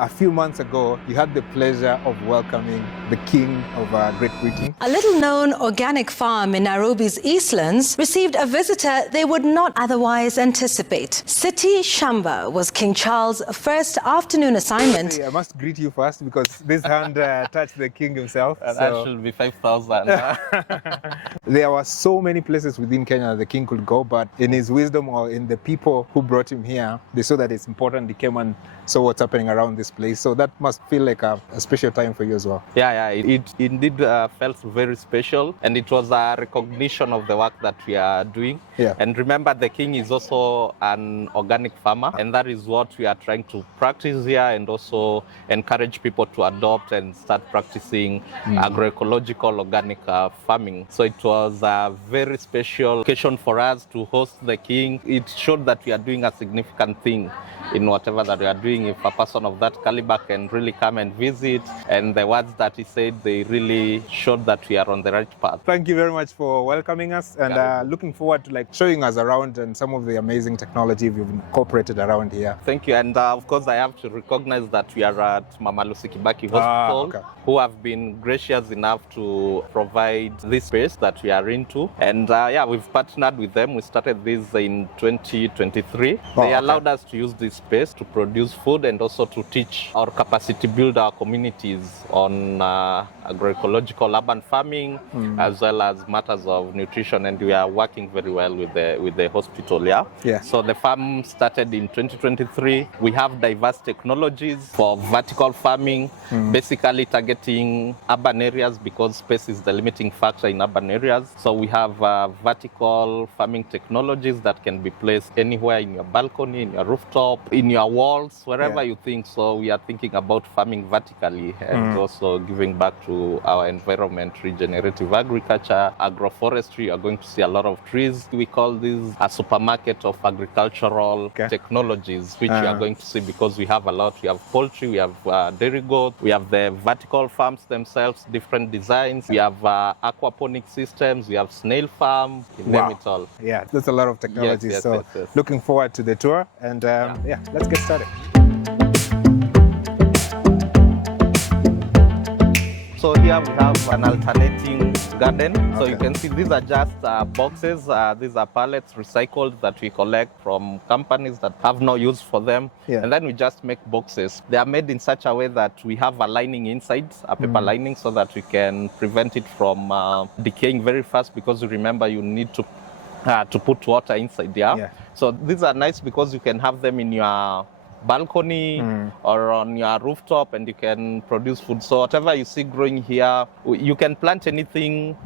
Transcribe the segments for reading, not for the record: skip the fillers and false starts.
A few months ago, you had the pleasure of welcoming the King of Great Britain. A little-known organic farm in Nairobi's Eastlands received a visitor they would not otherwise anticipate. City Shamba was King Charles' first afternoon assignment. I must greet you first because this hand touched the king himself. That should be 5,000. There were so many places within Kenya the king could go, but in his wisdom or in the people who brought him here, they saw that it's important. They came and saw what's happening around this place. So that must feel like a special time for you as well. Yeah, it indeed felt very special, and it was a recognition of the work that we are doing. Yeah. And remember, the king is also an organic farmer, and that is what we are trying to practice here, and also encourage people to adopt and start practicing agroecological organic farming. So it was a very special occasion for us to host the king. It showed that we are doing a significant thing in whatever that we are doing. If a person of that caliber can really come and visit, and the words that he said, they really showed that we are on the right path. Thank you very much for welcoming us, and looking forward to showing us around and some of the amazing technology we've incorporated around here. Thank you, and of course I have to recognize that we are at Mama Lucy Kibaki Hospital, who have been gracious enough to provide this space that we are into. And we've partnered with them. We started this in 2023. They allowed us to use this space to produce food and also to teach or capacity build our communities on agroecological urban farming, as well as matters of nutrition. And we are working very well with the hospital. Yeah. So the farm started in 2023. We have diverse technologies for vertical farming, basically targeting urban areas because space is the limiting factor in urban areas. So we have vertical farming technologies that can be placed anywhere in your balcony, in your rooftop, in your walls, wherever you think. So we are thinking about farming vertically and also giving back to our environment, regenerative agriculture, agroforestry. You are going to see a lot of trees. We call this a supermarket of agricultural technologies, which you are going to see because we have a lot. We have poultry, we have dairy goat, we have the vertical farms themselves, different designs. We have aquaponic systems, we have snail farm, name it all. Yeah, there's a lot of technology. Yes. Looking forward to the tour, and let's get started. So here we have an alternating garden. So you can see these are just boxes. These are pallets recycled that we collect from companies that have no use for them. And then we just make boxes. They are made in such a way that we have a lining inside, a paper lining, so that we can prevent it from decaying very fast, because you remember you need to put water inside there. So these are nice because you can have them in your balcony or on your rooftop, and you can produce food. So whatever you see growing here, you can plant anything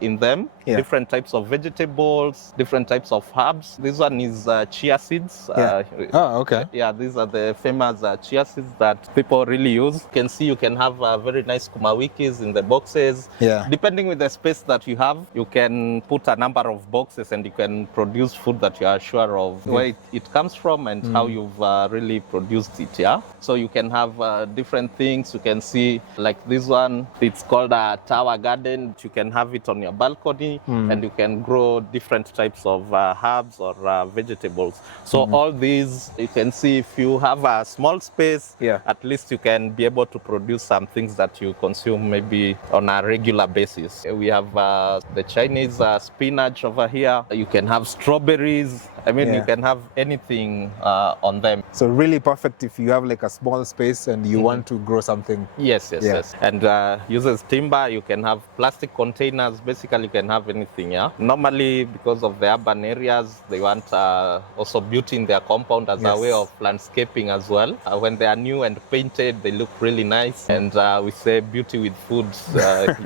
in them. Different types of vegetables, different types of herbs. This one is chia seeds. Yeah, these are the famous chia seeds that people really use. You can see you can have very nice kumawikis in the boxes. Depending with the space that you have, you can put a number of boxes and you can produce food that you are sure of where it comes from and how you've really produced it. So you can have different things. You can see like this one, it's called a tower garden. You can have it on your balcony, and you can grow different types of herbs or vegetables. So all these, you can see if you have a small space, at least you can be able to produce some things that you consume maybe on a regular basis. We have the Chinese spinach over here. You can have strawberries. I mean, you can have anything on them. So really perfect if you have like a small space and you want to grow something. Yes. And uses timber. You can have plastic containers. Basically, you can have anything. Normally, because of the urban areas, they want also beauty in their compound as a way of landscaping as well. When they are new and painted, they look really nice. And we say beauty with food.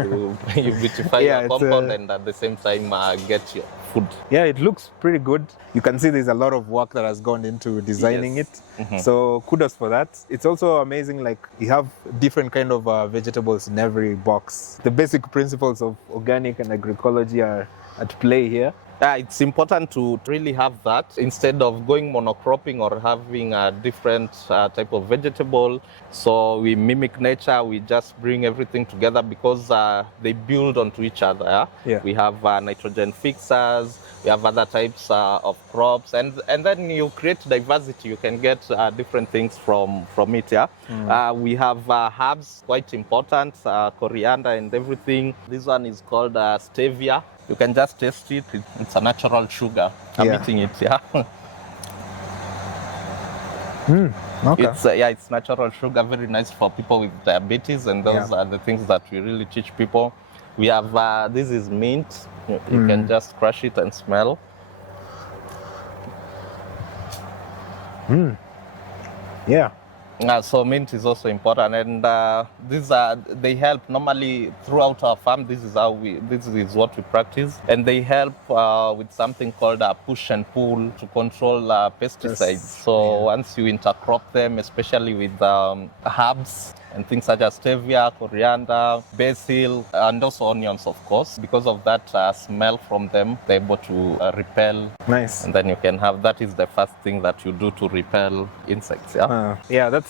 You beautify your compound and at the same time get your food. Yeah, it looks pretty good. You can see there's a lot of work that has gone into designing it. So kudos for that. It's also amazing, like you have different kind of vegetables in every box. The basic principles of organic and agroecology are at play here. It's important to really have that instead of going monocropping or having a different type of vegetable. So we mimic nature, we just bring everything together because they build onto each other. Yeah. We have nitrogen fixers, we have other types of crops, and then you create diversity. You can get different things from it. We have herbs, quite important, coriander and everything. This one is called stevia. You can just taste it. It's a natural sugar. I'm eating it. Okay. It's natural sugar. Very nice for people with diabetes, and those are the things that we really teach people. We have this is mint. You can just crush it and smell. Yeah. So mint is also important, and they help normally throughout our farm. This is what we practice, and they help with something called a push and pull to control pesticides. So once you intercrop them, especially with herbs and things such as stevia, coriander, basil, and also onions, of course, because of that smell from them, they're able to repel. Nice. And then you can have, that is the first thing that you do to repel insects.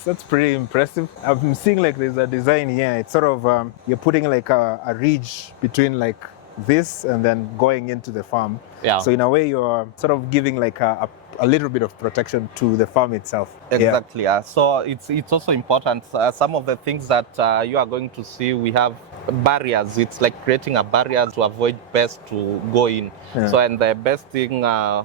That's pretty impressive. I'm seeing like there's a design here. It's sort of you're putting like a ridge between like this and then going into the farm. So in a way you're sort of giving like a little bit of protection to the farm itself. Exactly. So it's also important. Some of the things that you are going to see, we have barriers. It's like creating a barrier to avoid pests to go in. So, and the best thing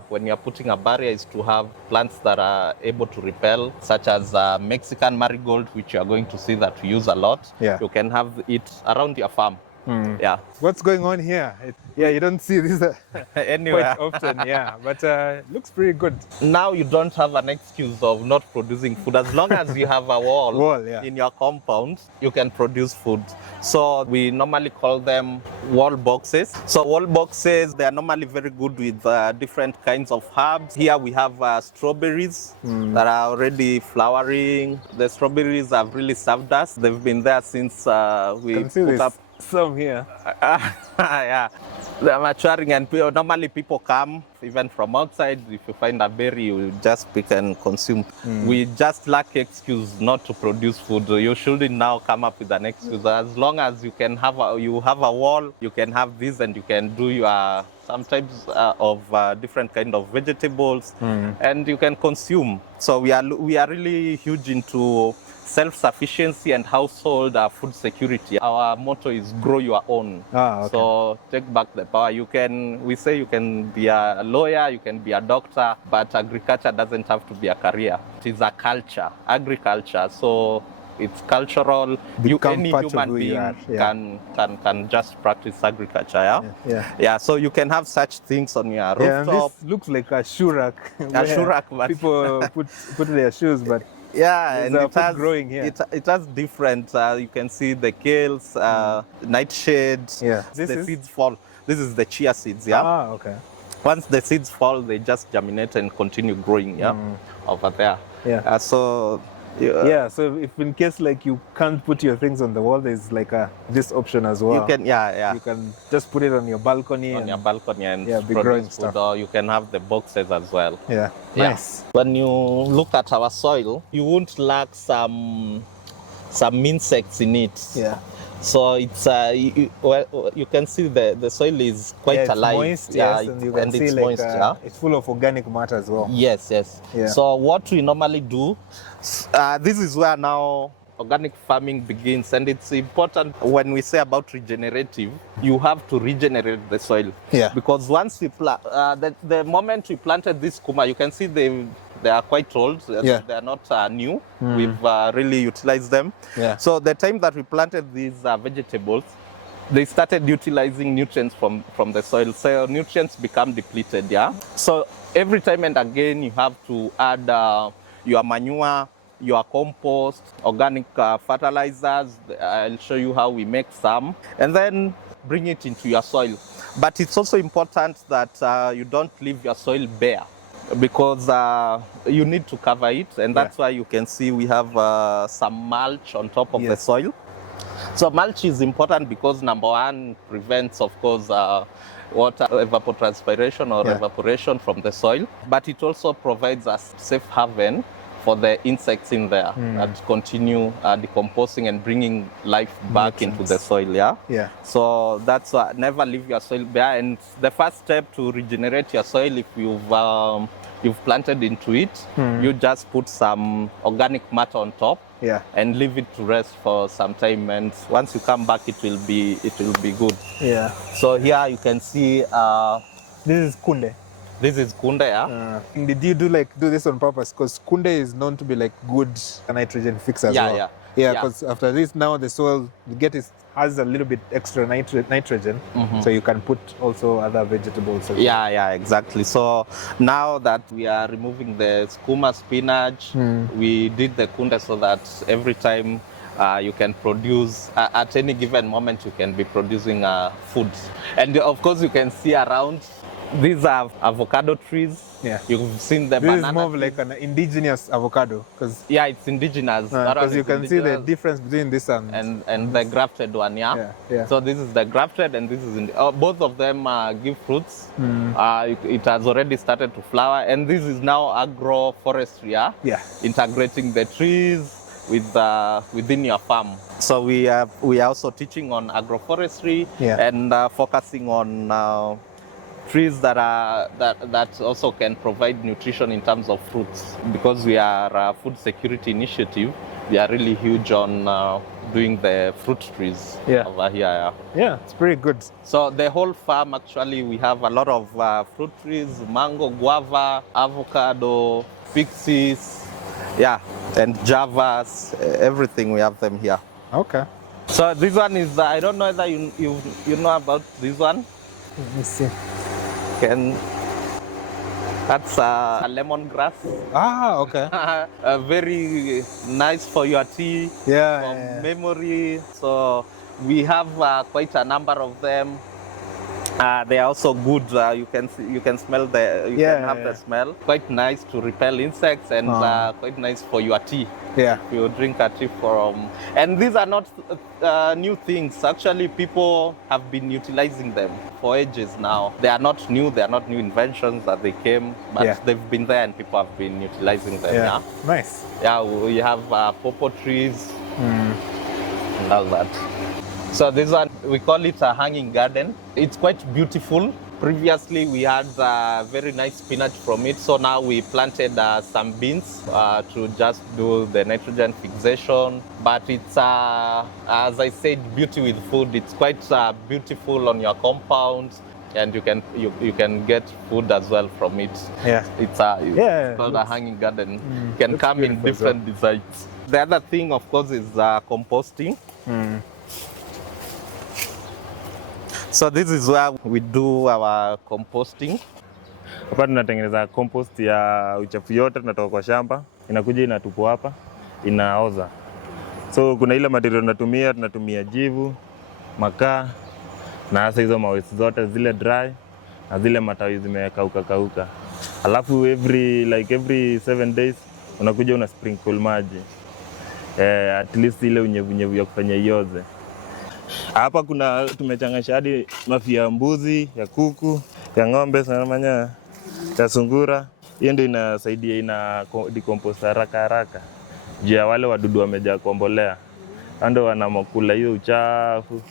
when you're putting a barrier is to have plants that are able to repel, such as Mexican marigold, which you are going to see that we use a lot. You can have it around your farm. What's going on here? You don't see this anywhere quite often, but looks pretty good. Now you don't have an excuse of not producing food. As long as you have a wall in your compound, you can produce food. So we normally call them wall boxes. So wall boxes, they are normally very good with different kinds of herbs. Here we have strawberries that are already flowering. The strawberries have really served us. They've been there since we put up some here. They're maturing, and normally people come even from outside. If you find a berry, you just pick and consume. We just lack excuse not to produce food. You shouldn't now come up with an excuse. As long as you can have you have a wall, you can have this, and you can do your some types of different kind of vegetables, and you can consume. So we are really huge into self-sufficiency and household food security. Our motto is grow your own. So take back the power. We say you can be a lawyer, you can be a doctor, but agriculture doesn't have to be a career. It is a culture, agriculture. So it's cultural. Any human being can just practice agriculture. So you can have such things on your rooftop. And this looks like a shoe rack. A shoe rack, but people put their shoes, but and it has growing here. It has different. You can see the kales, nightshades. The seeds fall. This is the chia seeds. Okay. Once the seeds fall, they just germinate and continue growing. Over there. So if in case like you can't put your things on the wall, there's like this option as well. You can you can just put it on your balcony. And be growing food, or you can have the boxes as well. Nice. When you look at our soil, you won't lack some insects in it. So it's you can see the soil is quite alive. Moist, and you can see it's like moist. it's full of organic matter as well. Yes. So what we normally do, this is where now organic farming begins, and it's important when we say about regenerative, you have to regenerate the soil. Because once we plant, the moment we planted this kuma, you can see they are quite old. They are not new. We've really utilized them. So the time that we planted these vegetables, they started utilizing nutrients from the soil. So nutrients become depleted. So every time and again, you have to add your manure, your compost, organic fertilizers. I'll show you how we make some, and then bring it into your soil. But it's also important that you don't leave your soil bare, because you need to cover it, and that's why you can see we have some mulch on top of the soil. So mulch is important because number one, prevents, of course, water evapotranspiration or evaporation from the soil, but it also provides a safe haven for the insects in there that continue decomposing and bringing life back into the soil. Yeah. So that's never leave your soil bare. And the first step to regenerate your soil, if you've planted into it, you just put some organic matter on top. Yeah. And leave it to rest for some time, and once you come back, it will be good. Yeah. So here you can see This is kunde. This is kunde, yeah. Did you do this on purpose? Because kunde is known to be like good nitrogen fix as well. Yeah, because after this now the soil has a little bit extra nitrogen, so you can put also other vegetables. Yeah, exactly. So now that we are removing the skuma spinach, we did the kunde so that every time you can produce, at any given moment you can be producing food. And of course you can see around, these are avocado trees. Yeah. You've seen the this banana is more trees. like an indigenous avocado. Yeah, it's indigenous. Because you can see the difference between this and the grafted one, yeah? So this is the grafted and this is, both of them give fruits. It has already started to flower, and this is now agroforestry, yeah? Integrating the trees within your farm. So we are also teaching on agroforestry and focusing on trees that also can provide nutrition in terms of fruits. Because we are a food security initiative, we are really huge on doing the fruit trees over here. Yeah, it's pretty good. So the whole farm, actually, we have a lot of fruit trees: mango, guava, avocado, pixies, and javas, everything, we have them here. Okay. So this one is, I don't know whether you know about this one. Let me see. That's a lemongrass. Okay. Very nice for your tea, for memory. So we have quite a number of them. They are also good. You can smell can have the smell. Quite nice to repel insects, and quite nice for your tea. Yeah. You drink a tea from. And these are not new things. Actually, people have been utilizing them for ages now. They are not new. They are not new inventions that they came, but they've been there and people have been utilizing them. Yeah. Nice. Yeah, we have popo trees and all that. So this one, we call it a hanging garden. It's quite beautiful. Previously, we had very nice spinach from it. So now we planted some beans to just do the nitrogen fixation. But it's, as I said, beauty with food. It's quite beautiful on your compound, and you can get food as well from it. Yeah. It's called a hanging garden. You can come in different designs. The other thing, of course, is composting. So this is where we do our composting. Hapa tunatengeneza compost ya uchafu yote tunatoka kwa shamba, inakuja inatupwa hapa, inaoza. So kuna ile material tunatumia jivu, makaa, na hasa hizo mawesi zote zile dry na zile matawi zimekauka. Alafu every 7 days unakuja una sprinkle maji. At least ile unyevu ya kufanya ioze. Hapa tumechanganya hadi mafi ya mbuzi, ya kuku, ya ng'ombe, sanamanya, ya sungura. Hiyo ndio inasaidia, ina decompose haraka. Juu ya wale wadudu wamejaa kwa mbolea. Ndio wanamokula hiyo uchafu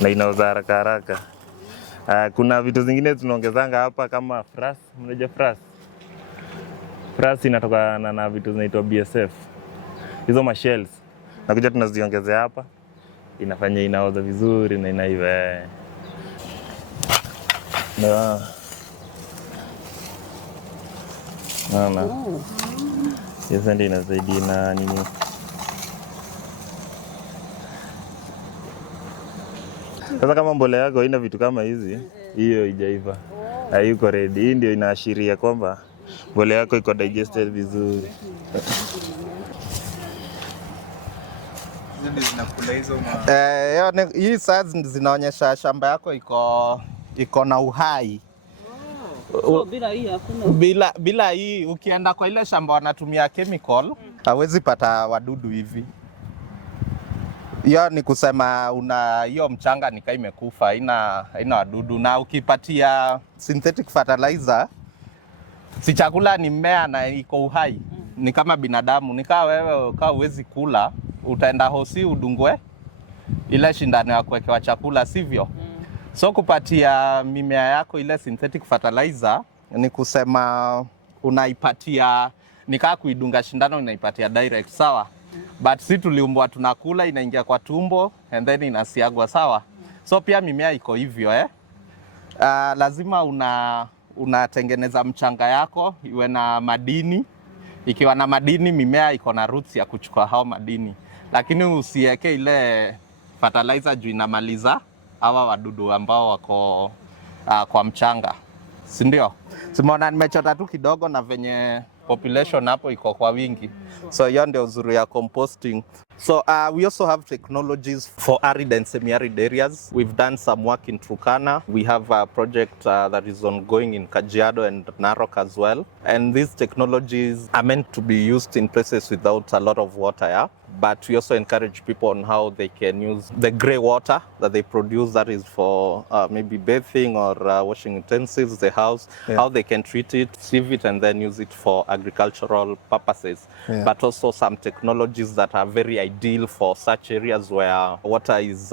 na inaoza haraka. Kuna vitu zingine tunaongezanga hapa kama frass, mnajua frass? Frass inatokana na vitu zinaitwa BSF. Hizo mashells. Nakuja tunaziongezea hapa. Inafanya inaoza vizuri na inaiva. Naona. Hiyo ndio inasaidia na nini. Sasa kama mbolea yako haina vitu kama hizi, hiyo haijaiva. Haiko ready. Hii ndio inaashiria kwamba mbolea yako iko digested vizuri. Hii sasa zinaonyesha shamba yako iko na uhai. So, Bila hii ukienda kwa ile shamba wanatumia chemical, hawezi pata wadudu hivi. Hiyo ni kusema hiyo mchanga nika imekufa, haina wadudu, na ukipatia synthetic fertilizer, si chakula ni mmea na iko uhai. Ni kama binadamu, nikaa wewe kaa uwezi kula, utaenda hosi udungwe ile shindano ya kuwekewa chakula, sivyo? So kupatia mimea yako ile synthetic fertilizer ni kusema unaipatia, nikaa kuidunga shindano unaipatia direct, sawa? But si tuliumbwa tunakula, inaingia kwa tumbo and then inasiagwa, sawa? So pia mimea iko hivyo lazima unatengeneza mchanga yako iwe na madini. Ikiwa na madini, mimea iko na roots ya kuchukua hao madini. Lakini usiweke ile fertilizer juu inamaliza hawa wadudu ambao wako kwa mchanga. Si ndio? Simeona nimechota tu kidogo na venye population hapo iko kwa wingi. So hiyo ndio uzuri ya composting. So we also have technologies for arid and semi-arid areas. We've done some work in Turkana. We have a project that is ongoing in Kajiado and Narok as well. And these technologies are meant to be used in places without a lot of water, yeah? But we also encourage people on how they can use the grey water that they produce, that is for maybe bathing or washing utensils, the house, how they can treat it, sieve it, and then use it for agricultural purposes. But also some technologies that are very ideal for such areas where water is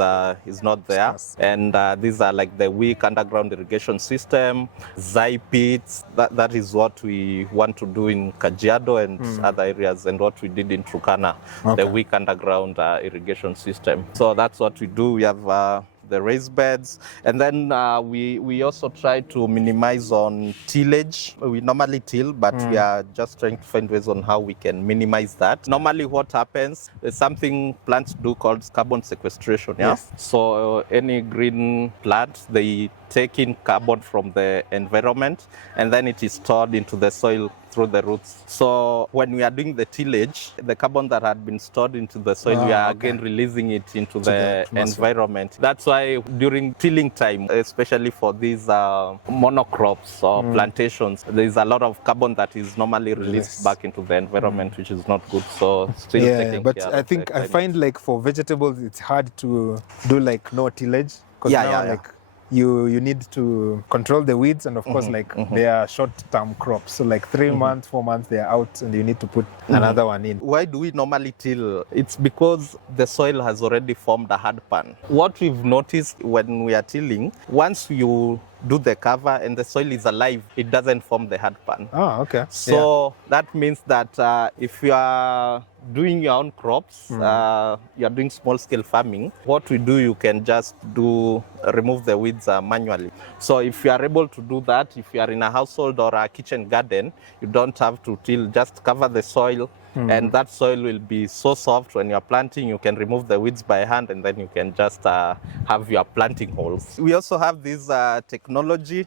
not there. And these are like the weak underground irrigation system, zai pits. That is what we want to do in Kajiado and other areas, and what we did in Turkana. The weak underground irrigation system. So that's what we do. We have the raised beds, and then we also try to minimize on tillage. We normally till, but we are just trying to find ways on how we can minimize that. Normally what happens is something plants do called carbon sequestration. Yeah? Yes. So any green plant, they take in carbon from the environment, and then it is stored into the soil through the roots. So when we are doing the tillage, the carbon that had been stored into the soil, we are again releasing it into the environment. That's why during tilling time, especially for these monocrops or plantations, there is a lot of carbon that is normally released back into the environment, which is not good. So still taking but care I of think I find like for vegetables, it's hard to do like no tillage. Like you need to control the weeds, and of course they are short-term crops, so like 3 months, 4 months they are out, and you need to put another one in. Why do we normally till? It's because the soil has already formed a hard pan. What we've noticed when we are tilling, once you do the cover and the soil is alive, it doesn't form the hard pan. Oh, okay. So that means that if you are doing your own crops, you are doing small-scale farming, what we do, you can just remove the weeds manually. So if you are able to do that, if you are in a household or a kitchen garden, you don't have to till, just cover the soil, and that soil will be so soft when you are planting. You can remove the weeds by hand, and then you can just have your planting holes. We also have this technology.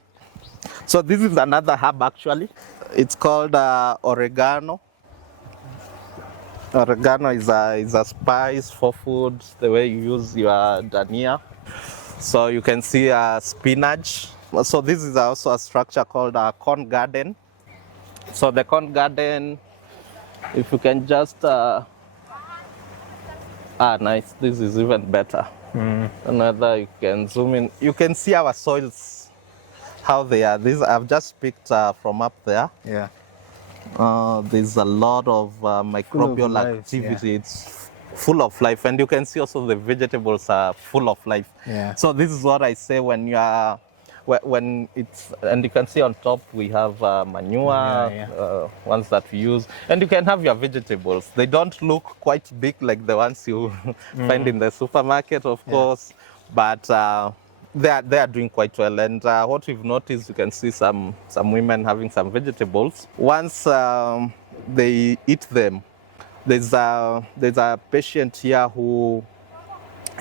So this is another herb actually. It's called oregano. Oregano is a spice for food, the way you use your dania. So you can see spinach. So this is also a structure called a corn garden. So the corn garden, if you can just nice, this is even better. Another, you can zoom in, you can see our soils, how they are. These I've just picked from up there. There's a lot of microbial activity. It's full of life, and you can see also the vegetables are full of life. So this is what I say when you are, when it's, and you can see on top we have manure, ones that we use, and you can have your vegetables. They don't look quite big like the ones you find in the supermarket, of course, but they are doing quite well. And what we've noticed, you can see some women having some vegetables. Once they eat them, there's a patient here who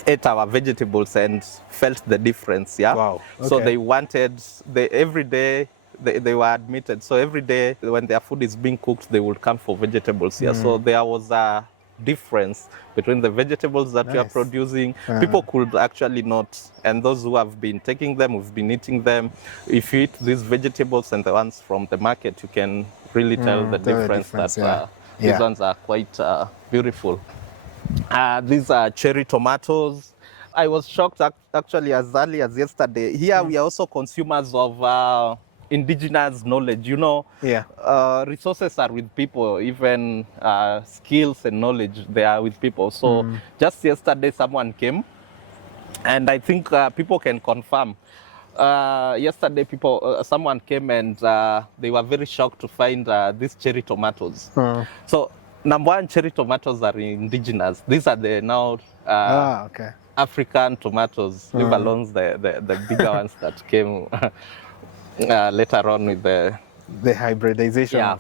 ate our vegetables and felt the difference. Wow. Okay. So they wanted, every day they were admitted. So every day when their food is being cooked, they would come for vegetables here. So there was a difference between the vegetables that we are producing. People could actually not, and those who have been taking them, we've been eating them. If you eat these vegetables and the ones from the market, you can really tell the difference that these ones are quite beautiful. These are cherry tomatoes. I was shocked actually as early as yesterday. Here we are also consumers of indigenous knowledge. You know, resources are with people, even skills and knowledge, they are with people. So just yesterday someone came, and I think people can confirm. Yesterday, someone came and they were very shocked to find these cherry tomatoes. So, number one, cherry tomatoes are indigenous. These are the now African tomatoes, leave alone the bigger ones that came later on with the hybridization.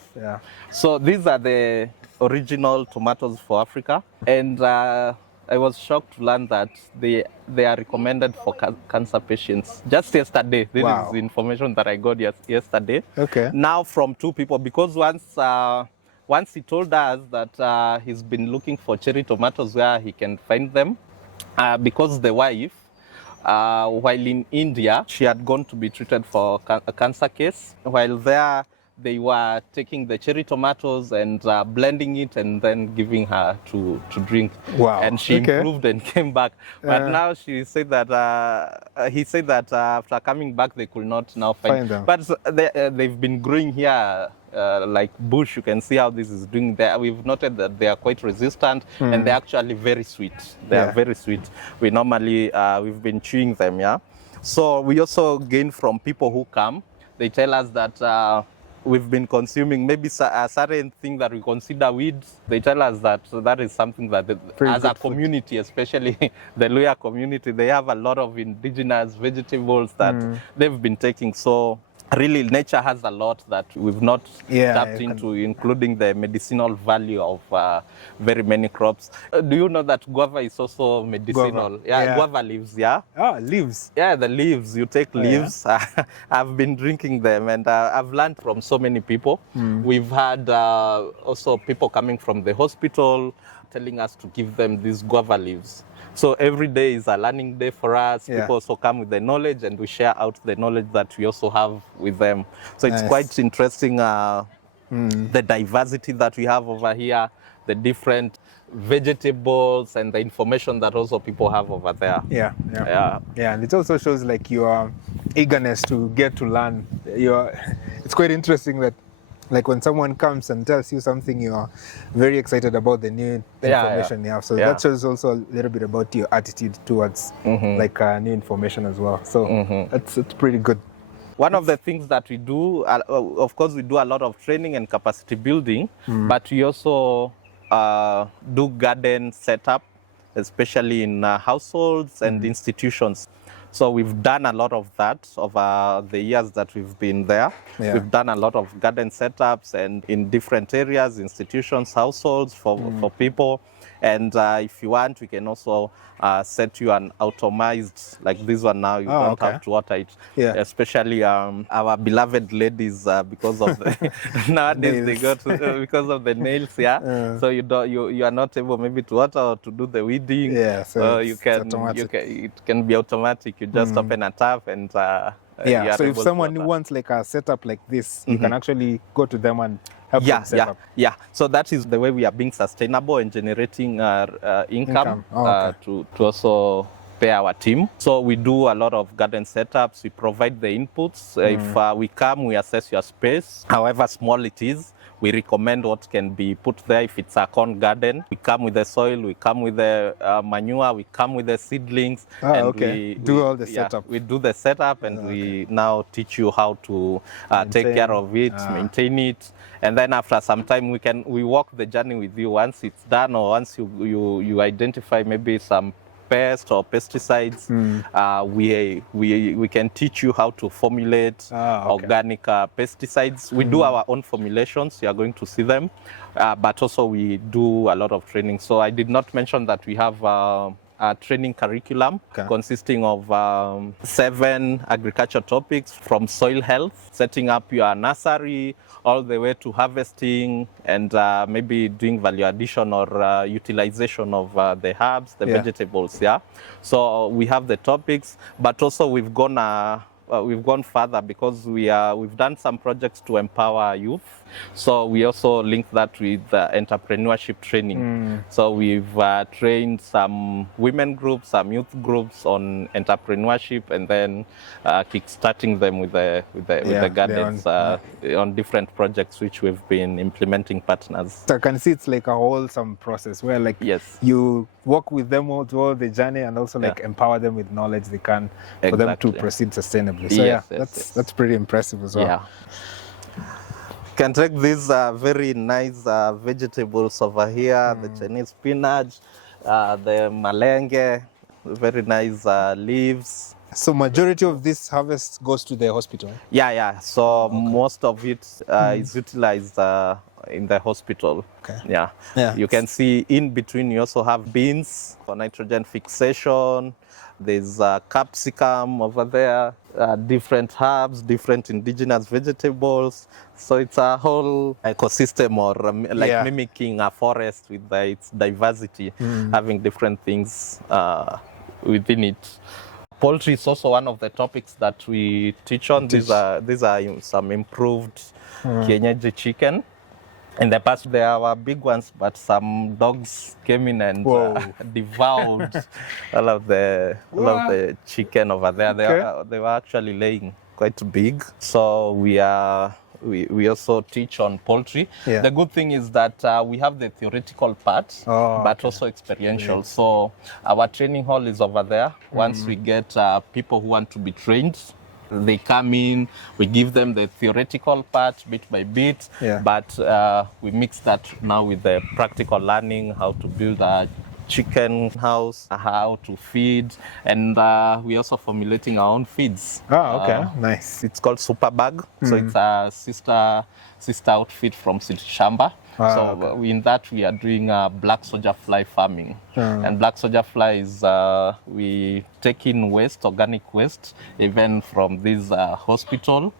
So these are the original tomatoes for Africa, and I was shocked to learn that they are recommended for cancer patients. Just yesterday, this is the information that I got yesterday. Now from two people, because once he told us that he's been looking for cherry tomatoes where he can find them, because the wife, while in India, she had gone to be treated for a cancer case. While there, they were taking the cherry tomatoes and blending it and then giving her to drink. And she improved and came back. But now she said that, he said that after coming back, they could not now find them. But they've been growing here like bush. You can see how this is doing there. We've noted that they are quite resistant and they're actually very sweet. They are very sweet. We normally, we've been chewing them, So we also gain from people who come. They tell us that we've been consuming maybe a certain thing that we consider weeds. They tell us that that is something that as a community, especially the Luya community, they have a lot of indigenous vegetables that they've been taking. So really, nature has a lot that we've not tapped into, including the medicinal value of very many crops. Do you know that guava is also medicinal? Guava leaves, leaves. Yeah, the leaves. You take leaves. I've been drinking them, and I've learned from so many people. We've had also people coming from the hospital telling us to give them these guava leaves. So every day is a learning day for us. People also come with the knowledge, and we share out the knowledge that we also have with them. So it's quite interesting, the diversity that we have over here, the different vegetables and the information that also people have over there. And it also shows like your eagerness to get to learn. It's quite interesting that like when someone comes and tells you something, you're very excited about the new information you have. So that shows also a little bit about your attitude towards like new information as well. So it's pretty good. One of the things that we do, of course, we do a lot of training and capacity building, but we also do garden setup, especially in households and institutions. So we've done a lot of that over the years that we've been there. We've done a lot of garden setups and in different areas, institutions, households for people. And if you want, we can also set you an automized, like this one now, you don't have to water it. Especially our beloved ladies, because of the, nowadays they got because of the nails, so you are not able maybe to water or to do the weeding. So it can be automatic. You just open a tap and so if someone wants like a setup like this, you can actually go to them and help them set up. So that is the way we are being sustainable and generating income to also pay our team. So we do a lot of garden setups. We provide the inputs. If we come, we assess your space, however small it is. We recommend what can be put there. If it's a corn garden, we come with the soil, we come with the manure, we come with the seedlings. We do all the setup. We do the setup, and we now teach you how to take care of it, maintain it. And then after some time, we walk the journey with you. Once it's done, or once you identify maybe some pests or pesticides, we can teach you how to formulate organic pesticides. We do our own formulations. You are going to see them, but also we do a lot of training. So I did not mention that we have a training curriculum consisting of 7 agriculture topics, from soil health, setting up your nursery, all the way to harvesting and maybe doing value addition or utilization of the herbs, the vegetables. So we have the topics, but also we've gone we've gone further because we've done some projects to empower youth. So we also link that with entrepreneurship training. So we've trained some women groups, some youth groups on entrepreneurship, and then kickstarting them with the gardens on different projects which we've been implementing partners. So I can see it's like a wholesome process where like you work with them all through the journey and also like empower them with knowledge they can for them to proceed sustainably. So that's pretty impressive as well. Yeah. Can take these very nice vegetables over here, the Chinese spinach, the malenge, very nice leaves. So majority of this harvest goes to the hospital? Yeah. So most of it is utilized in the hospital. Okay. Yeah. You can see in between you also have beans for nitrogen fixation. There's capsicum over there, different herbs, different indigenous vegetables. So it's a whole ecosystem, or mimicking a forest with its diversity, having different things within it. Poultry is also one of the topics that we teach on. These are some improved kienyeji chicken. In the past, there were big ones, but some dogs came in and devoured all of the chicken over there. They were actually laying quite big. So we also teach on poultry. The good thing is that we have the theoretical part, but also experiential. So our training hall is over there. Once we get people who want to be trained, they come in, we give them the theoretical part bit by bit, but we mix that now with the practical learning, how to build a chicken house, how to feed, and we're also formulating our own feeds. Nice. It's called Super Bag, so it's a sister outfit from City Shamba. In that we are doing black soldier fly farming. And black soldier fly is we take in waste, organic waste, even from this hospital.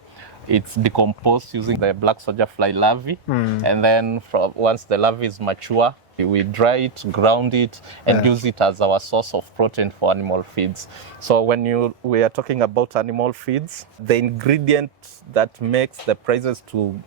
It's decomposed using the black soldier fly larvae. And then once the larvae is mature, we dry it, ground it, and use it as our source of protein for animal feeds. So when we are talking about animal feeds, the ingredient that makes the prices to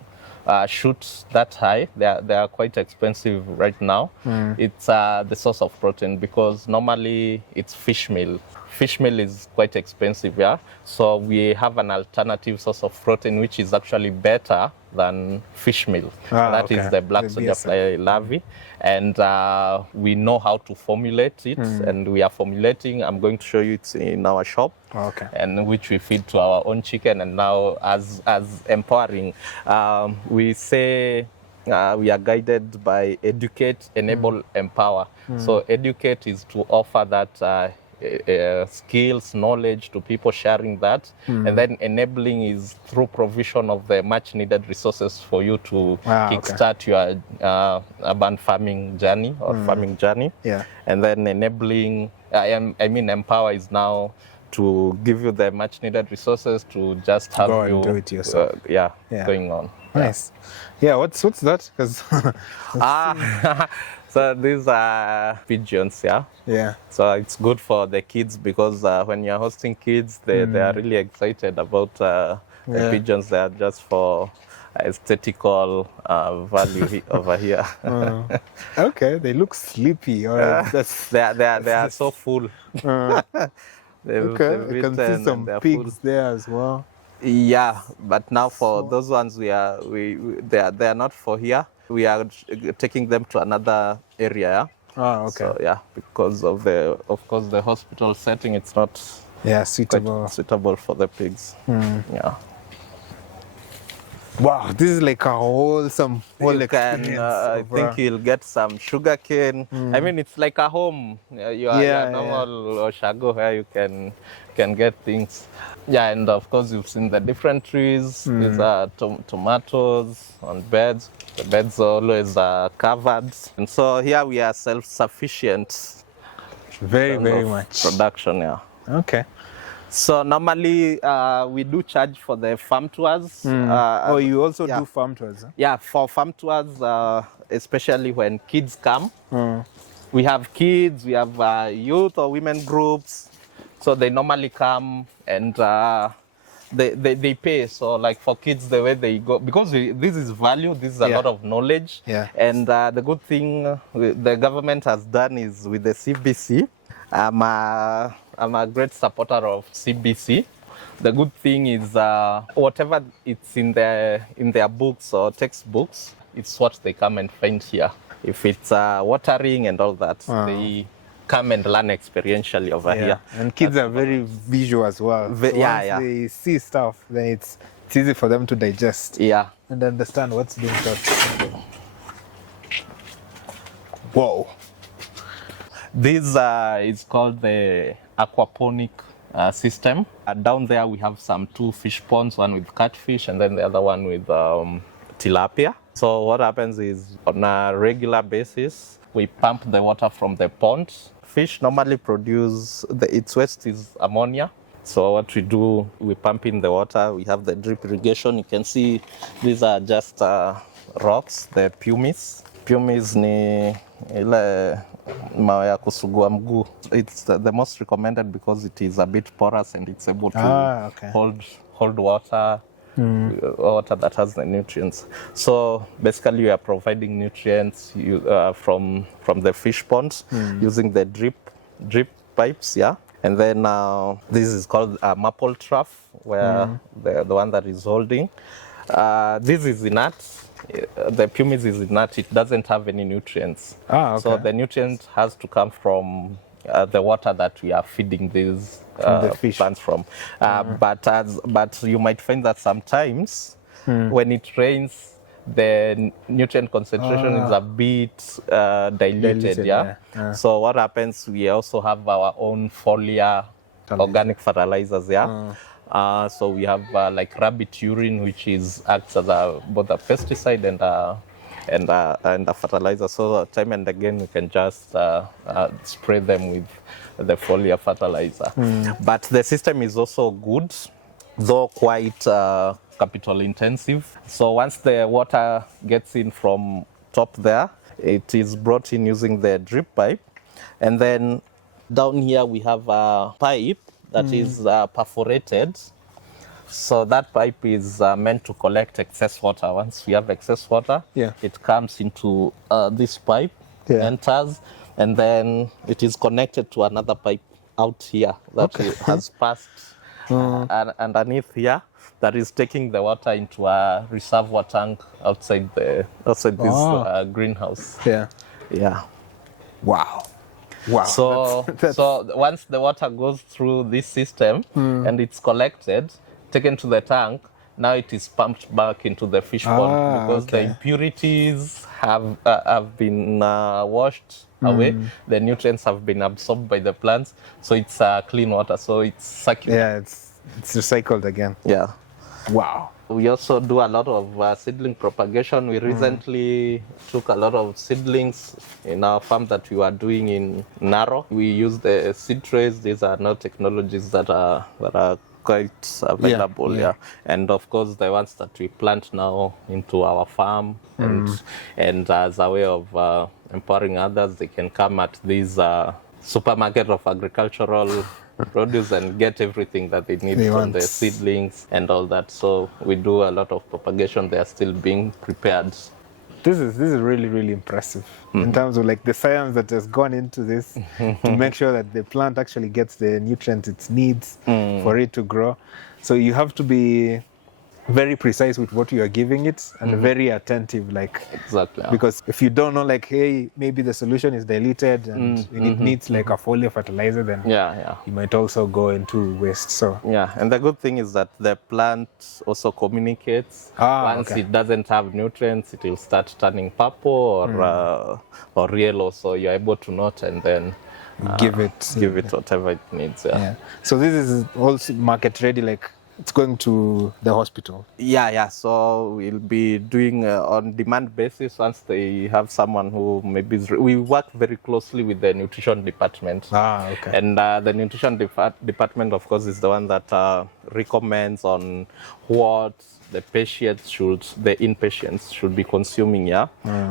shoot that high, they are quite expensive right now. It's the source of protein, because normally it's fish meal. Fish meal is quite expensive, so we have an alternative source of protein which is actually better than fish meal. That is the black soldier fly larvae, and we know how to formulate it, and we are formulating. I'm going to show you it in our shop, and which we feed to our own chicken. And now, as empowering, we say we are guided by educate, enable, empower. So educate is to offer that skills, knowledge to people, sharing that, and then enabling is through provision of the much needed resources for you to kickstart your urban farming journey or farming journey. And then enabling, empower is now to give you the much needed resources to just have go and do it yourself. Going on. Nice. What's that? Because so these are pigeons, So it's good for the kids, because when you're hosting kids, they are really excited about the pigeons. They are just for aesthetical value over here. They look sleepy. They are so full. I can see some pigs there as well. Yeah, but now for those ones, they are not for here. We are taking them to another area. So because of course the hospital setting, it's not suitable for the pigs. Wow, this is like a wholesome experience. I think you'll get some sugar cane. I mean, it's like a home. You are normal Oshago where you can get things. And of course you've seen the different trees. These are tomatoes on beds. The beds are always covered. And so here we are self-sufficient. Very much. Production, Okay. So normally we do charge for the farm tours. You also do farm tours? Huh? Yeah, for farm tours, especially when kids come. We have kids, we have youth or women groups. So they normally come and they pay. So like for kids, the way they go, because this is value, this is a lot of knowledge. Yeah. And the good thing the government has done is with the CBC. I'm a great supporter of CBC. The good thing is whatever it's in their books or textbooks, it's what they come and find here. If it's watering and all that, they come and learn experientially over here. And kids are very visual as well. So once they see stuff, then it's easy for them to digest and understand what's being taught. Whoa. This is called the aquaponic system. Down there we have some 2 fish ponds, one with catfish and then the other one with tilapia. So what happens is on a regular basis, we pump the water from the pond. Fish normally produce, its waste is ammonia. So what we do, we pump in the water. We have the drip irrigation. You can see these are just rocks, the pumice. Pumice ni ile mawe ya kusugua mguu. It's the most recommended because it is a bit porous and it's able to hold water. Water that has the nutrients. So basically you are providing nutrients from the fish ponds using the drip pipes, and then this is called a maple trough, where the one that is holding. This is inert. The pumice is inert. It doesn't have any nutrients. So the nutrient has to come from the water that we are feeding these the fish plants from. But you might find that sometimes when it rains, the nutrient concentration is a bit diluted. So what happens? We also have our own foliar organic fertilizers. So we have like rabbit urine, which acts as both a pesticide and a fertilizer. So time and again we can just spray them with the foliar fertilizer. But the system is also good, though quite capital intensive. So once the water gets in from top there, it is brought in using the drip pipe. And then down here we have a pipe that is perforated. So that pipe is meant to collect excess water. Once we have excess water, it comes into this pipe, enters, and then it is connected to another pipe out here that has passed underneath here, that is taking the water into a reservoir tank outside this greenhouse. Wow. So once the water goes through this system and it's collected, taken to the tank, now it is pumped back into the fish pond because the impurities have been washed away. The nutrients have been absorbed by the plants, so it's clean water. So it's circular. It's recycled again. Wow. We also do a lot of seedling propagation. We recently took a lot of seedlings in our farm that we were doing in Narok. We use the seed trays. These are now technologies that are quite available. And of course the ones that we plant now into our farm, and as a way of empowering others, they can come at this supermarket of agricultural produce and get everything that they need from the seedlings and all that. So we do a lot of propagation. They are still being prepared. This is really, really impressive in terms of like the science that has gone into this to make sure that the plant actually gets the nutrients it needs for it to grow. So you have to be very precise with what you are giving it and very attentive, like because if you don't know, like, hey, maybe the solution is diluted and it needs like a foliar fertilizer, then you might also go into waste. So and the good thing is that the plant also communicates. Once it doesn't have nutrients, it will start turning purple or yellow, so you're able to note and then give it whatever it needs. So this is also market ready, like it's going to the hospital. So we'll be doing on demand basis. Once they have someone who maybe we work very closely with the nutrition department. And the nutrition department, of course, is the one that recommends on what the inpatients should be consuming.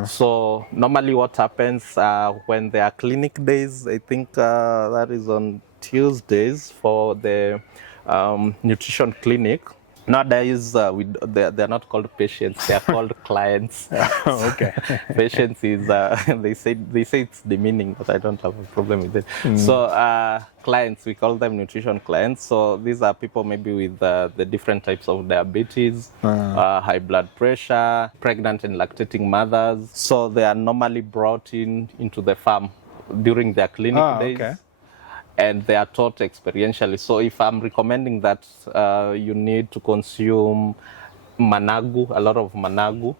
So normally what happens when there are clinic days, I think that is on Tuesdays for the nutrition clinic. Nowadays, they're not called patients; they are called clients. Oh, okay. Patients is they say it's demeaning, but I don't have a problem with it. So clients, we call them nutrition clients. So these are people maybe with the different types of diabetes, high blood pressure, pregnant and lactating mothers. So they are normally brought into the farm during their clinic days. Okay. And they are taught experientially. So if I'm recommending that you need to consume managu, a lot of managu,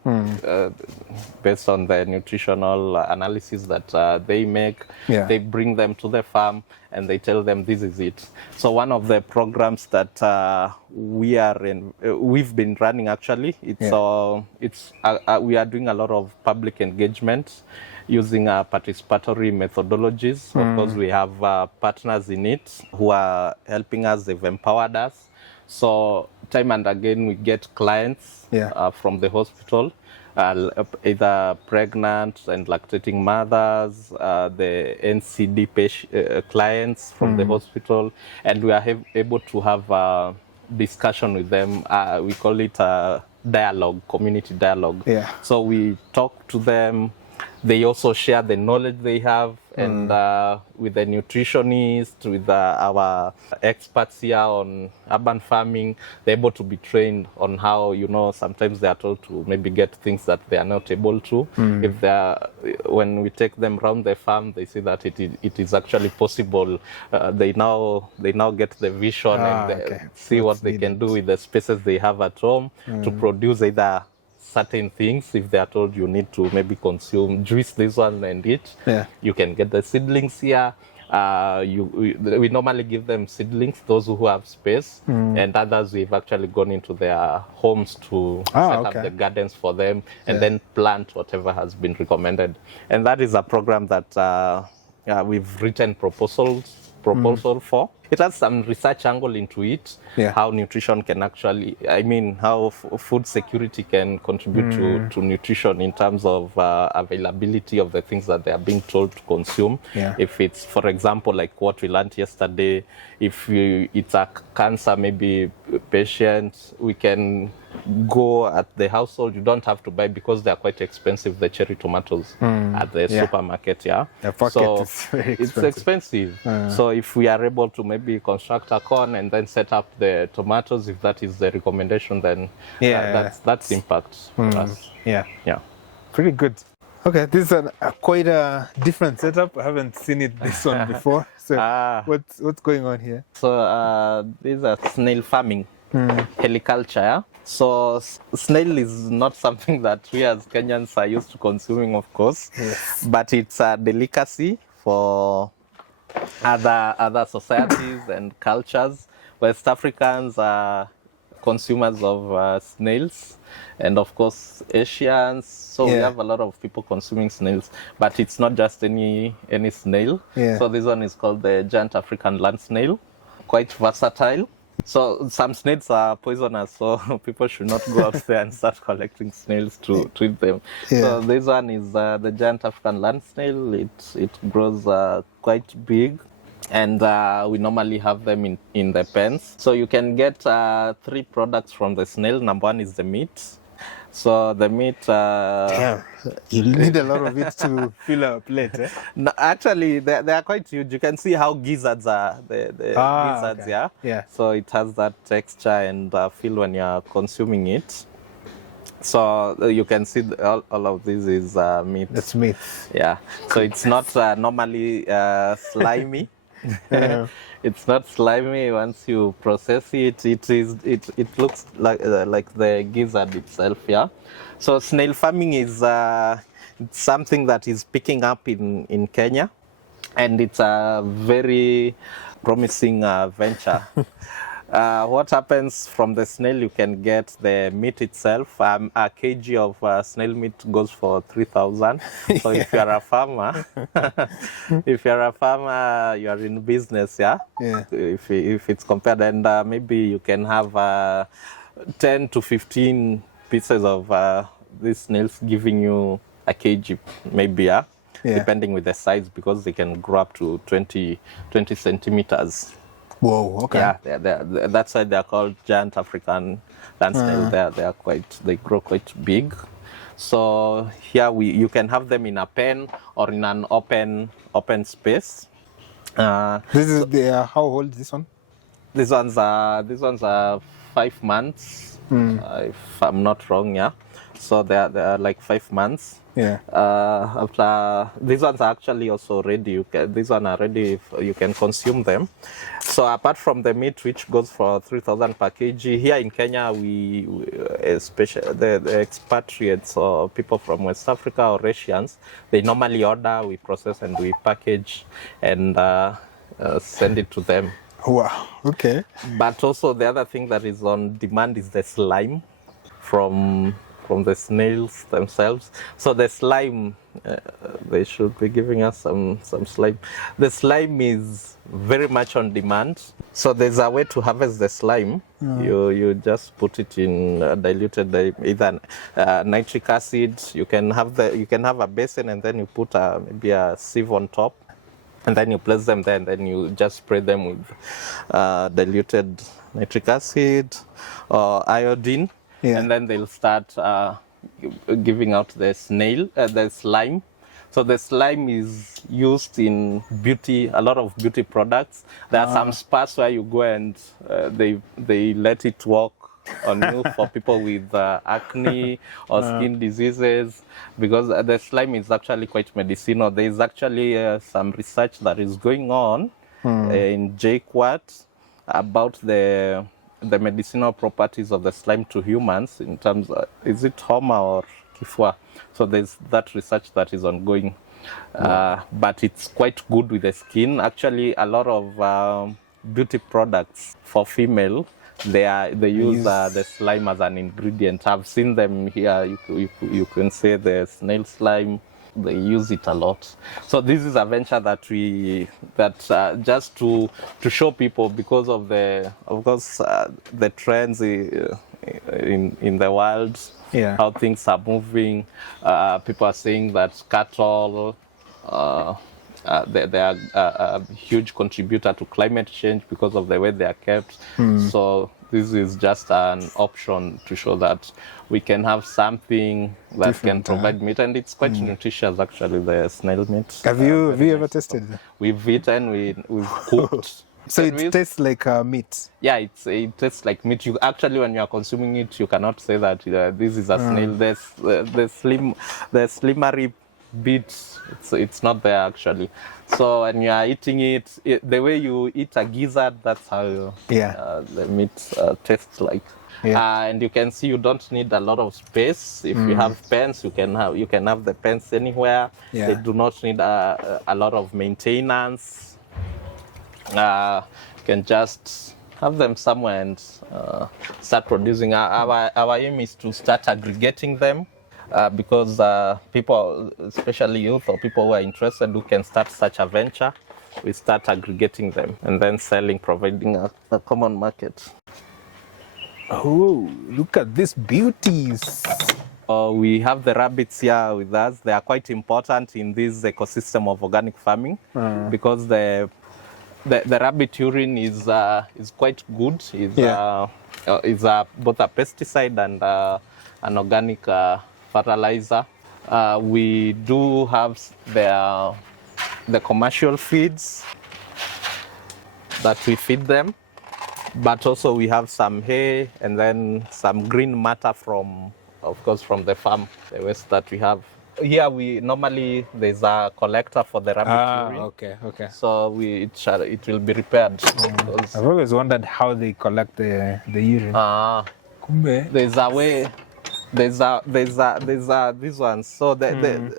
based on the nutritional analysis that they make, they bring them to the farm and they tell them this is it. So one of the programs that we've been running actually, we are doing a lot of public engagement using participatory methodologies. Of course, we have partners in it who are helping us, they've empowered us. So time and again, we get clients from the hospital, either pregnant and lactating mothers, the NCD clients from the hospital, and we are able to have a discussion with them. We call it a dialogue, community dialogue. Yeah. So we talk to them. They also share the knowledge they have, and with the nutritionists, with our experts here on urban farming, they're able to be trained on how, sometimes they are told to maybe get things that they are not able to. When we take them around the farm, they see that it is actually possible. They now get the vision and see what they can do with the spaces they have at home to produce either certain things. If they are told you need to maybe consume juice this one and eat, you can get the seedlings here. We normally give them seedlings, those who have space, and others we've actually gone into their homes to set up the gardens for them and then plant whatever has been recommended. And that is a program that we've written proposal for. It has some research angle into it, how nutrition can actually, how food security can contribute to nutrition in terms of availability of the things that they are being told to consume. If it's, for example, like what we learned yesterday, if it's a cancer maybe patient, we can go at the household. You don't have to buy because they are quite expensive, the cherry tomatoes at the supermarket. So is very expensive. It's expensive. So if we are able to maybe construct a corn and then set up the tomatoes, if that is the recommendation, then that's impact for us. Pretty good. Okay, this is quite a different setup. I haven't seen this one before. So what's going on here? So these are snail farming, heliculture. So snail is not something that we as Kenyans are used to consuming, of course, but it's a delicacy for other societies and cultures. West Africans are consumers of snails, and of course Asians. So we have a lot of people consuming snails, but it's not just any snail. So this one is called the giant African land snail, quite versatile. So some snails are poisonous, so people should not go out there and start collecting snails to eat them. So this one is the giant African land snail. It grows quite big, and we normally have them in the pens. So you can get 3 products from the snail. Number one is the meat. So the meat... you need a lot of it to fill a plate, eh? No, actually, they are quite huge. You can see how gizzards are. The gizzards, So it has that texture and feel when you are consuming it. So you can see all of this is meat. That's meat. Yeah. So it's not normally slimy. It's not slimy. Once you process it, it looks like the gizzard itself. So snail farming is something that is picking up in Kenya, and it's a very promising venture. What happens from the snail? You can get the meat itself. A kg of snail meat goes for 3,000. So if you are a farmer, you are in business, If it's compared, and maybe you can have 10 to 15 pieces of these snails giving you a kg, maybe, depending with the size, because they can grow up to 20 centimeters. Whoa, okay. Yeah, that's why they're called giant African land snail. They grow quite big. So here you can have them in a pen or in an open space. This is how old is this one? These ones are 5 months, if I'm not wrong. Yeah, so they are like 5 months. Yeah. After these ones are actually also ready. These ones are ready if you can consume them. So apart from the meat, which goes for 3,000 per kg, here in Kenya, we especially the expatriates or people from West Africa or Asians, they normally order, we process and we package and send it to them. Wow. Okay. But also the other thing that is on demand is the slime from the snails themselves. So the slime, they should be giving us some slime. The slime is very much on demand. So there's a way to harvest the slime. You just put it in diluted either nitric acid. You can have a basin and then you put maybe a sieve on top. And then you place them there, and then you just spray them with diluted nitric acid or iodine, and then they'll start giving out the slime. So the slime is used in a lot of beauty products. There are some spas where you go and they let it work on you for people with acne or skin diseases, because the slime is actually quite medicinal. There is actually some research that is going on in JQuat about the medicinal properties of the slime to humans in terms of, is it homa or kifua? So there's that research that is ongoing. But it's quite good with the skin. Actually, a lot of beauty products for female, they use the slime as an ingredient. I've seen them here. You can say the snail slime. They use it a lot. So this is a venture that just to show people, because of the trends in the world, how things are moving. People are saying that cattle they are a huge contributor to climate change because of the way they are kept. So this is just an option to show that we can have something that can provide meat, and it's quite nutritious actually, the snail meat. Have you ever tasted it? We've eaten, we've cooked. So it tastes like meat? Yeah, it tastes like meat. You actually, when you are consuming it, you cannot say that this is a snail. The slimery bit, it's not there actually. So when you are eating it, the way you eat a gizzard, that's how the meat tastes like. And you can see you don't need a lot of space. If you have pens, you can have the pens anywhere. They do not need a lot of maintenance. You can just have them somewhere and start producing. Our aim is to start aggregating them. Because people, especially youth or people who are interested, who can start such a venture, we start aggregating them and then selling, providing a common market. Oh, look at these beauties. We have the rabbits here with us. They are quite important in this ecosystem of organic farming because the rabbit urine is quite good. Is both a pesticide and an organic fertilizer. We do have the commercial feeds that we feed them, but also we have some hay and then some green matter from the farm, the waste that we have. Here there's a collector for the rabbit urine. Okay. So it will be repaired. I've always wondered how they collect the urine. There's a way. There's these ones. So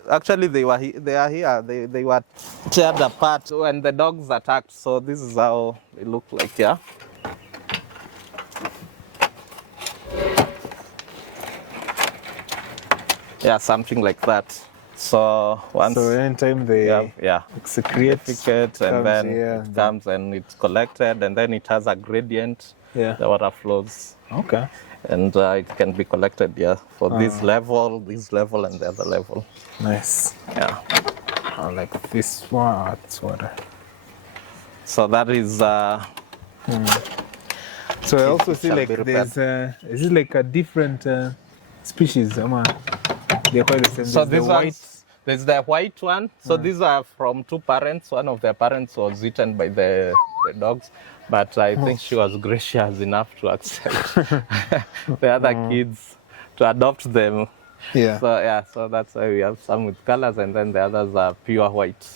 actually they are here. They were teared apart when the dogs attacked. So this is how they look like here. Yeah, something like that. So anytime they secrete and then it comes and it's collected, and then it has a gradient. The water flows. Okay. And it can be collected for this level, and the other level. Nice. Yeah. I like this one. It's water. So that is So I also see shall like be repaired. there's is it like a different species? They're quite the same. So There's this the one, there's the white one. So these are from two parents. One of their parents was eaten by the dogs, but I think she was gracious enough to accept the other kids to adopt them. Yeah. So yeah, so that's why we have some with colors, and then the others are pure white.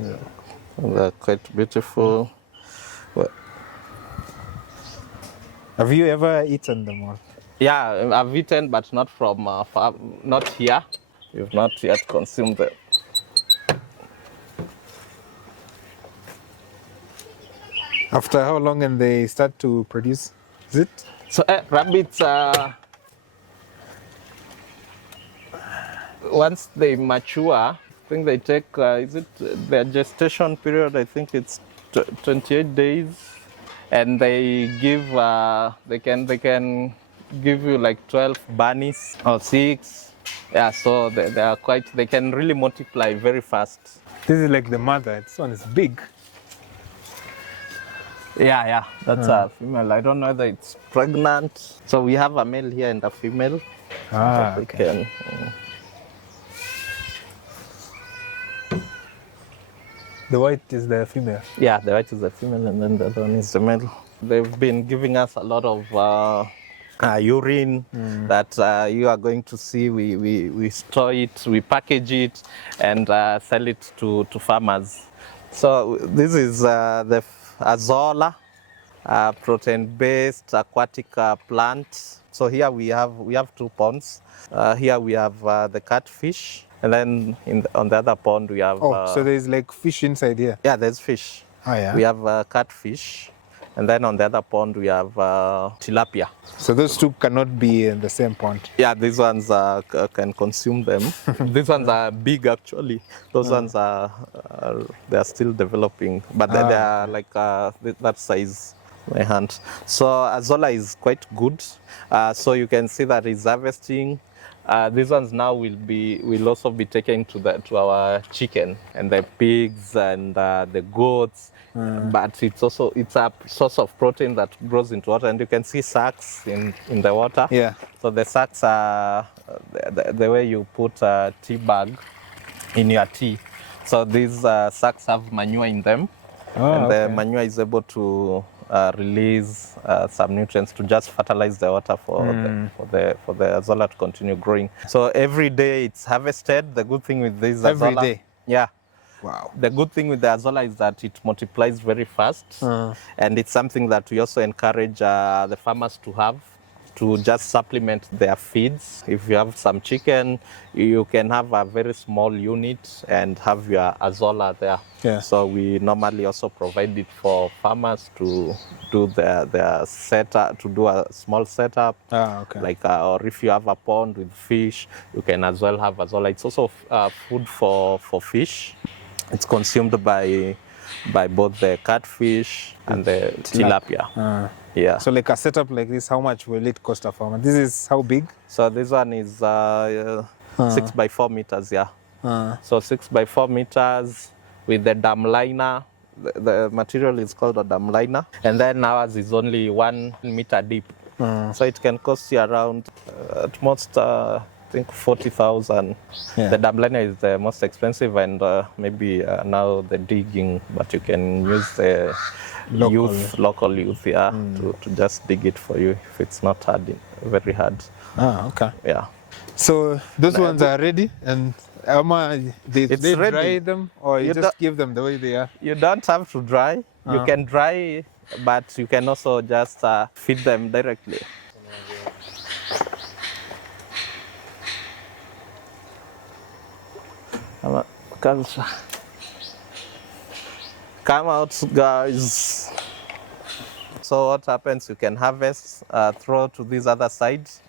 Yeah. They're quite beautiful. Have you ever eaten them all? Yeah, I've eaten, but not from not here. We've not yet consumed them. After how long and they start to produce? Is it? So rabbits, once they mature, I think they take, is it their gestation period? I think it's 28 days, and they give, they can give you like 12 bunnies or 6. Yeah, so they are quite, they can really multiply very fast. This is like the mother. This one is big. Yeah, that's a female. I don't know whether it's pregnant. So we have a male here and a female. Okay. The white is the female. Yeah, the white is the female, and then the other one is the male. They've been giving us a lot of urine that you are going to see. We store it, we package it, and sell it to farmers. So this is the Azolla, protein-based aquatic plant. So here we have 2 ponds. Here we have the catfish, and then on the other pond we have. So there's like fish inside here. Yeah, there's fish. Oh yeah. We have catfish, and then on the other pond we have tilapia. So those 2 cannot be in the same pond. Yeah, these ones can consume them. These ones are big actually. Those ones they are still developing, but they are like that size, my hand. So Azolla is quite good. So you can see that it's harvesting. These ones now will also be taken to our chicken and the pigs and the goats. But it's a source of protein that grows into water, and you can see sacs in the water. Yeah. So the sacs are the way you put a tea bag in your tea. So these sacs have manure in them, and the manure is able to release some nutrients to just fertilize the water for the Azolla to continue growing. So every day it's harvested. The good thing with this Azolla, Every day? Yeah. Wow. The good thing with the Azolla is that it multiplies very fast, and it's something that we also encourage the farmers to have, to just supplement their feeds. If you have some chicken, you can have a very small unit and have your Azolla there. Yeah. So we normally also provide it for farmers to do their setup, to do a small setup. Okay. Like, or if you have a pond with fish, you can as well have Azolla. It's also food for fish. It's consumed by both the catfish and the tilapia. Yeah. So like a setup like this, how much will it cost a farmer? This is how big? So this one is 6 by 4 meters, yeah. So 6 by 4 meters with the dam liner. The material is called a dam liner. And then ours is only 1 meter deep. So it can cost you around at most I think 40,000. Yeah. The dam liner is the most expensive, and maybe now the digging, but you can use the local youth, to just dig it for you if it's not very hard. Okay. Yeah. So those ones are ready, and they ready. dry them, or you just give them the way they are? You don't have to dry. You can dry, but you can also just feed them directly. Come out, guys. So what happens, you can harvest, throw to these other sides.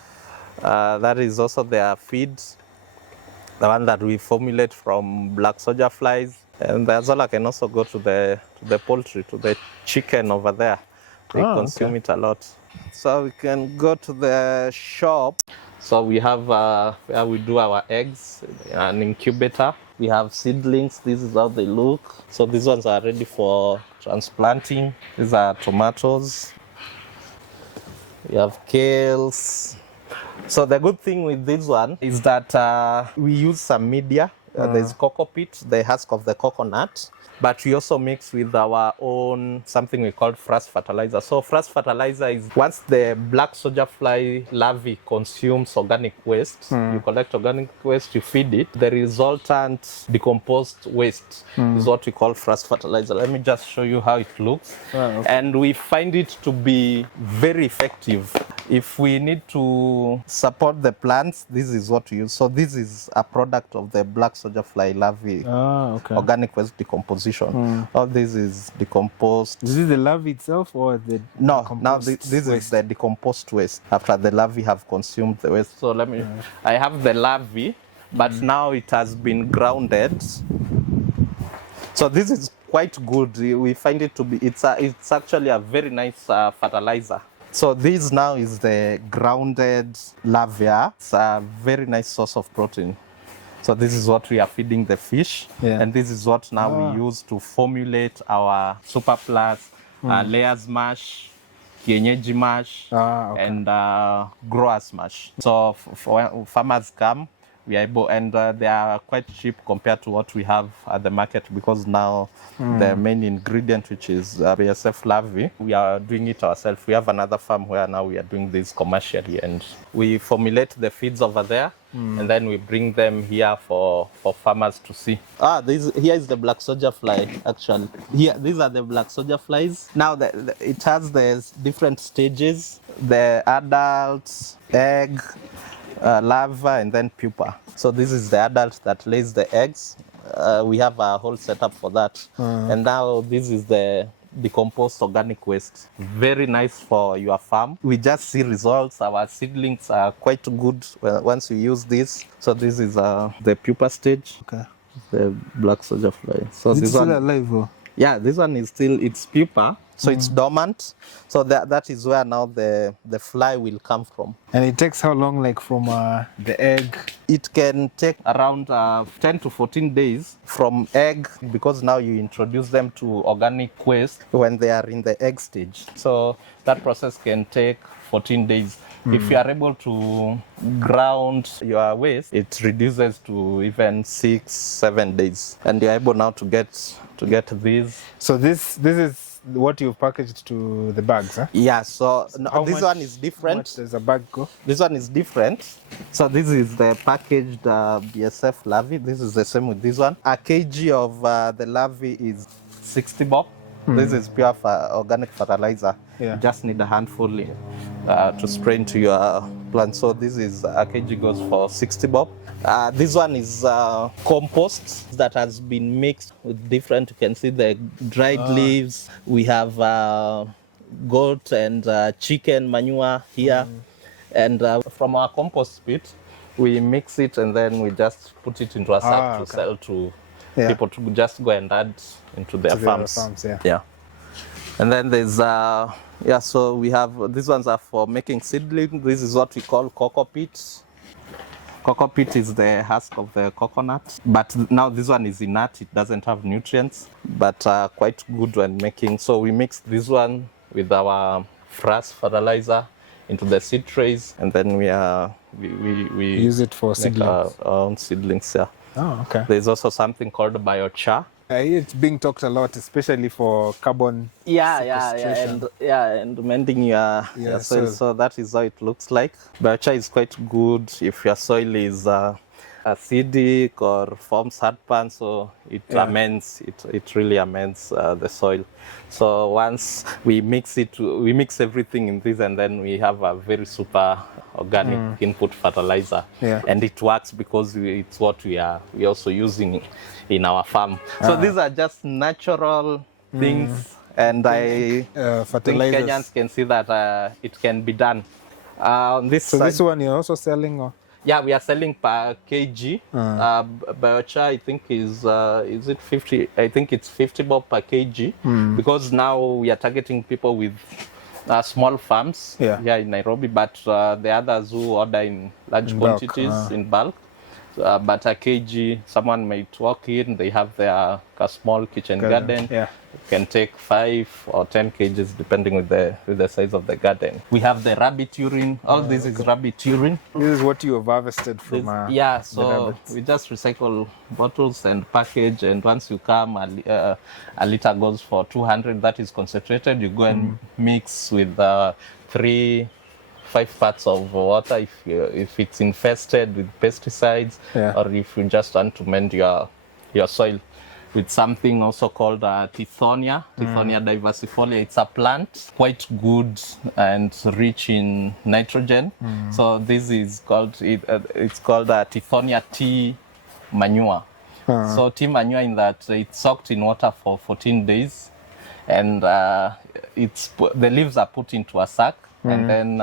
That is also their feed, the one that we formulate from black soldier flies. And the Azolla can also go to the poultry, to the chicken over there. They consume it a lot. So we can go to the shop. So we have where we do our eggs, an incubator. We have seedlings. This is how they look. So these ones are ready for transplanting. These are tomatoes. We have kales. So the good thing with this one is that we use some media. There's cocoa peat, the husk of the coconut, but we also mix with our own something we call frost fertilizer. So frost fertilizer is once the black soldier fly larvae consumes organic waste, you collect organic waste, you feed it, the resultant decomposed waste is what we call frost fertilizer. Let me just show you how it looks. And we find it to be very effective. If we need to support the plants, this is what we use. So this is a product of the black soldier fly larvae, organic waste decomposition. All this is decomposed. Is this the larvae itself or the No, now this is the decomposed waste after the larvae have consumed the waste. So let me, I have the larvae, but now it has been grounded. So this is quite good. We find it to be, it's actually a very nice fertilizer. So this now is the grounded larvae. It's a very nice source of protein. So this is what we are feeding the fish. And this is what now we use to formulate our Super Plus, layers mash, kienyeji mash, and growers mash. So when farmers come, we are able, and they are quite cheap compared to what we have at the market, because now the main ingredient, which is BSF larvae, we are doing it ourselves. We have another farm where now we are doing this commercially, and we formulate the feeds over there, and then we bring them here for farmers to see. Here is the black soldier fly, actually. Here, these are the black soldier flies. Now, it has the different stages, the adult, egg, larva, and then pupa. So this is the adult that lays the eggs. We have a whole setup for that. And now this is the decomposed organic waste. Very nice for your farm. We just see results. Our seedlings are quite good once we use this. So this is the pupa stage. The black soldier fly. So is this it still one, alive? Or? Yeah, this one is still, it's pupa. So it's dormant. So that is where now the fly will come from. And it takes how long, like from the egg? It can take around 10 to 14 days from egg, because now you introduce them to organic waste when they are in the egg stage. So that process can take 14 days. If you are able to ground your waste, it reduces to even 6-7 days. And you're able now to get these. So this is what you've packaged to the bags, huh? Yeah, so this one is How different. much does a bag go? This one is different. So this is the packaged BSF larvae. This is the same with this one. A kg of the larvae is 60 bob. This is pure organic fertilizer. You just need a handful to spray into your plant. So this is a kg goes for 60 bob. This one is compost that has been mixed with different, you can see the dried leaves. We have goat and chicken manure here. And from our compost pit, we mix it and then we just put it into a sack to sell to people to just go and add into their farms. Yeah. And then there's, so we have, these ones are for making seedling. This is what we call cocoa peat. Cocoa peat is the husk of the coconut, but now this one is inert, it doesn't have nutrients, but quite good when making. So we mix this one with our frost fertilizer into the seed trays, and then we use it for seedlings. Our own seedlings, yeah. Oh, okay. There's also something called biochar. It's being talked a lot, especially for carbon sequestration. And mending your soil. So that is how it looks like. Biochar is quite good if your soil is acidic or forms hard pan, so it amends, it really amends the soil. So once we mix it, we mix everything in this, and then we have a very super organic input fertilizer. And it works because it's what we are also using in our farm. So these are just natural things, and I think Kenyans can see that it can be done. This one you're also selling? Or? Yeah, we are selling per kg. Biochar, I think is it 50? I think it's 50 bob per kg, because now we are targeting people with small farms Yeah. here in Nairobi, but the others who order in large In bulk, quantities, in bulk. But a kg, someone might walk in, they have their a small kitchen garden. Yeah. Can take 5 or 10 kgs depending with the size of the garden. We have the rabbit urine. All this is rabbit urine. This is what you have harvested from Yeah, the so rabbits. we just recycle bottles and package, and once you come, a liter goes for 200. That is concentrated. You go and mix with 3-5 parts of water if it's infested with pesticides, or if you just want to mend your soil with something also called Tithonia diversifolia. It's a plant quite good and rich in nitrogen. So this is called it's called Tithonia tea manure. So tea manure, in that it's soaked in water for 14 days, and the leaves are put into a sack and then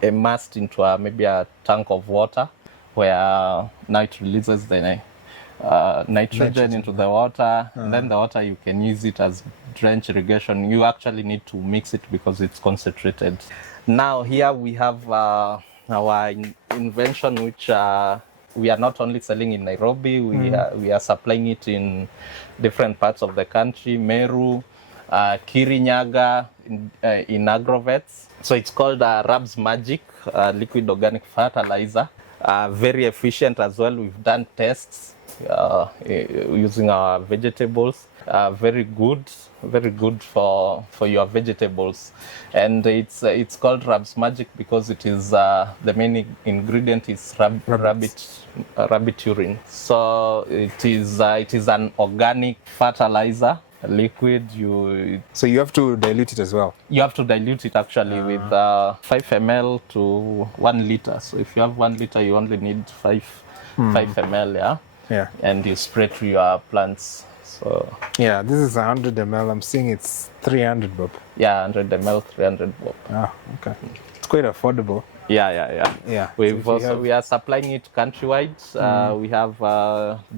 immersed into maybe a tank of water, where now it releases the nitrogen into the water, and then the water you can use it as drench irrigation. You actually need to mix it because it's concentrated. Now here we have our invention, which we are not only selling in Nairobi, we are supplying it in different parts of the country, Meru, Kirinyaga, in Agrovets. So it's called Rab's Magic liquid organic fertilizer. Very efficient as well. We've done tests using our vegetables. Very good for your vegetables. And it's called Rab's Magic because it is the main ingredient is rabbit urine. So it is an organic fertilizer, liquid. So you have to dilute it as well? You have to dilute it actually with 5 ml to 1 liter. So if you have 1 liter, you only need 5 ml, Yeah. and you spray through your plants. So yeah, this is 100 ml. I'm seeing it's 300 bob. yeah, 100 ml, 300 bob. Ah, okay. It's quite affordable. Yeah. We are supplying it countrywide. We have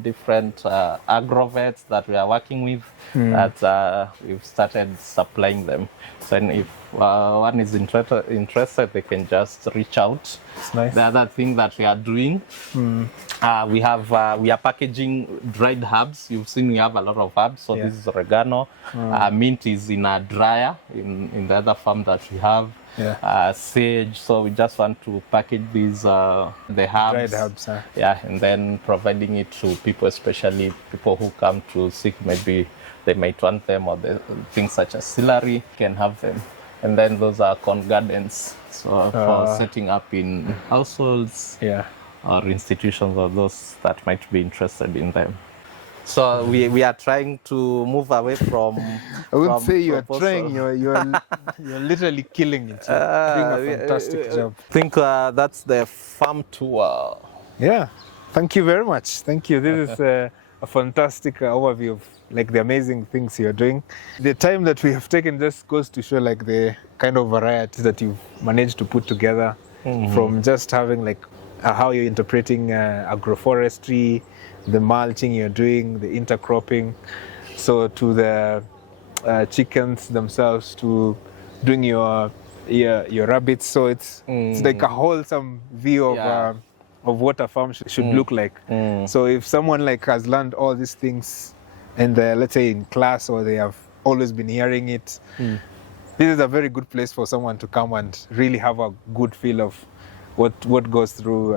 different agrovets that we are working with that we've started supplying them. So if one is interested, they can just reach out. It's nice. The other thing that we are doing, we are packaging dried herbs. You've seen we have a lot of herbs. So this is oregano. Mint is in a dryer in the other farm that we have. Sage. So we just want to package these the herbs. Dried herbs. Yeah, and then providing it to people, especially people who come to seek, maybe they might want them, or the things such as celery can have them. And then those are corn gardens. So for setting up in households or institutions, or those that might be interested in them. So we are trying to move away from. I wouldn't say you're trying. You're literally killing it. You're doing a fantastic job. I think that's the farm tour. Yeah. Thank you very much. Thank you. This is a fantastic overview of like the amazing things you're doing. The time that we have taken just goes to show like the kind of variety that you've managed to put together, from just having like how you're interpreting agroforestry, the mulching you're doing, the intercropping, so to the chickens themselves, to doing your rabbits. So it's like a wholesome view of what a farm should look like. So if someone like has learned all these things, and let's say in class, or they have always been hearing it, this is a very good place for someone to come and really have a good feel of what goes through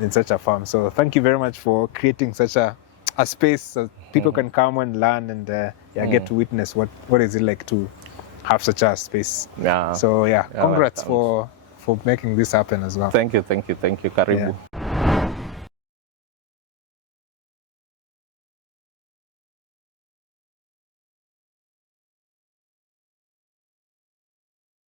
in such a farm. So thank you very much for creating such a space so people can come and learn and get to witness what is it like to have such a space. Yeah. So congrats for making this happen as well. Thank you. Karibu. Yeah.